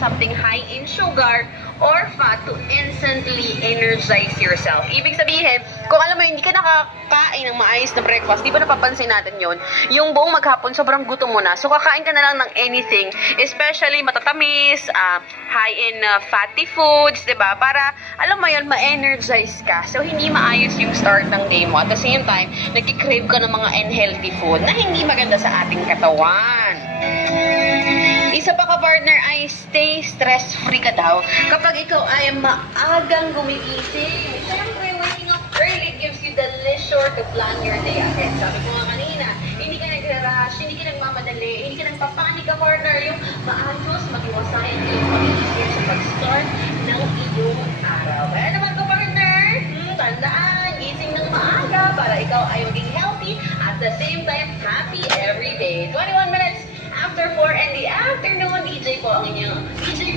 something high in sugar or fat to instantly energize yourself. Ibig sabihin, kung alam mo hindi ka nakakain ng maayos na breakfast, di ba napapansin natin yun? Yung buong maghapon, sobrang gutom mo na. So, kakain ka na lang ng anything, especially matatamis, high in fatty foods, di ba? Para, alam mo yun, ma-energize ka. So, hindi maayos yung start ng day mo. At the same time, nagkikrave ka ng mga unhealthy food na hindi maganda sa ating katawan. Isa pa ka-partner ay stay stress-free ka daw kapag ikaw ay maagang gumigising. Siyempre, waking up early gives you the leisure to plan your day ahead. Sabi ko nga kanina, hindi ka nagra-rush, hindi ka nagmamadali, hindi ka nagpapanik ka-partner. Yung maayos, mag-iwasayan yung pag-iisip sa pag-start ng iyong araw. Kaya naman ka-partner, tandaan, gising ng maaga para ikaw ay maging healthy at the same time, happy every day. 21 minutes after 4 in the afternoon, DJ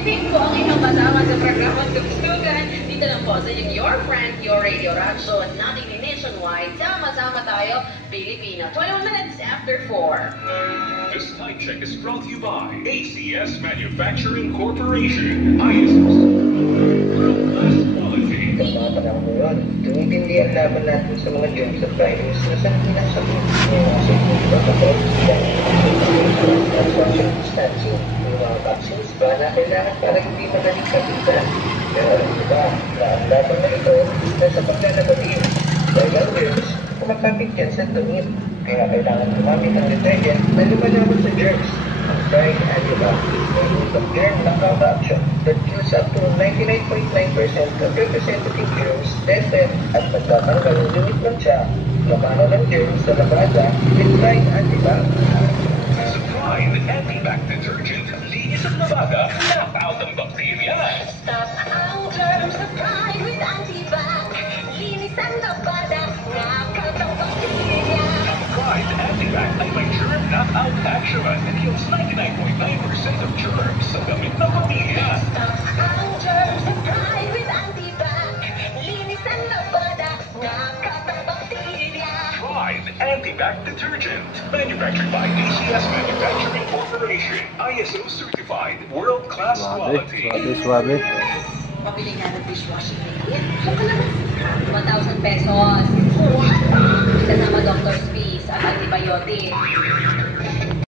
Pink po ang inyong kasama sa programang Tugstugan. Dito lang po sa inyong Your Friend, Your Radio Radyo, natin nationwide. Sama-sama tayo, Pilipino. 21 minutes after 4. This time check is brought to you by ACS Manufacturing Corporation. ISO. World-class quality. Sa mga panahon ngayon, tumitindihan naman natin sa mga germs at virus na sa pinasabot ng mga siguro kapag at social distancing. Yung mga vaccines ba na kailangan para hindi magaling kapitan. Pero diba, ang laban na ito nasa paglalabagin. Dahil ang germs, kumapapit yan sa damit. Kaya kailangan gumamit ng detergent na lumalaban sa germs. Ang dry antibiotic may use of germ knockout action that kills up to 99.9% of representative germs tested at nagtatanggal ng unit ng siya, labanan ng germs sa labada with dry antibiotic. Supply the anti-bac detergent, linis at labada, knock out ang bacteria. Stop ang germs, supply with anti-bac. Linis ang labada, knock out ang bacteria. Pride anti-bac ay may germ knockout action and kills 99.9% of germs sa gamit na pamilya. Stop ang germs, supply with anti-bac. Linis ang labada, knock out ang bacteria. Pride anti-bac detergent, manufactured by ACS Manufacturing Corporation, ISO certified, world-class quality. Suabe. Pabili nga ng dishwashing liquid. So ka naman, 1,000 pesos. Kasama doctor's fees at antibiotic.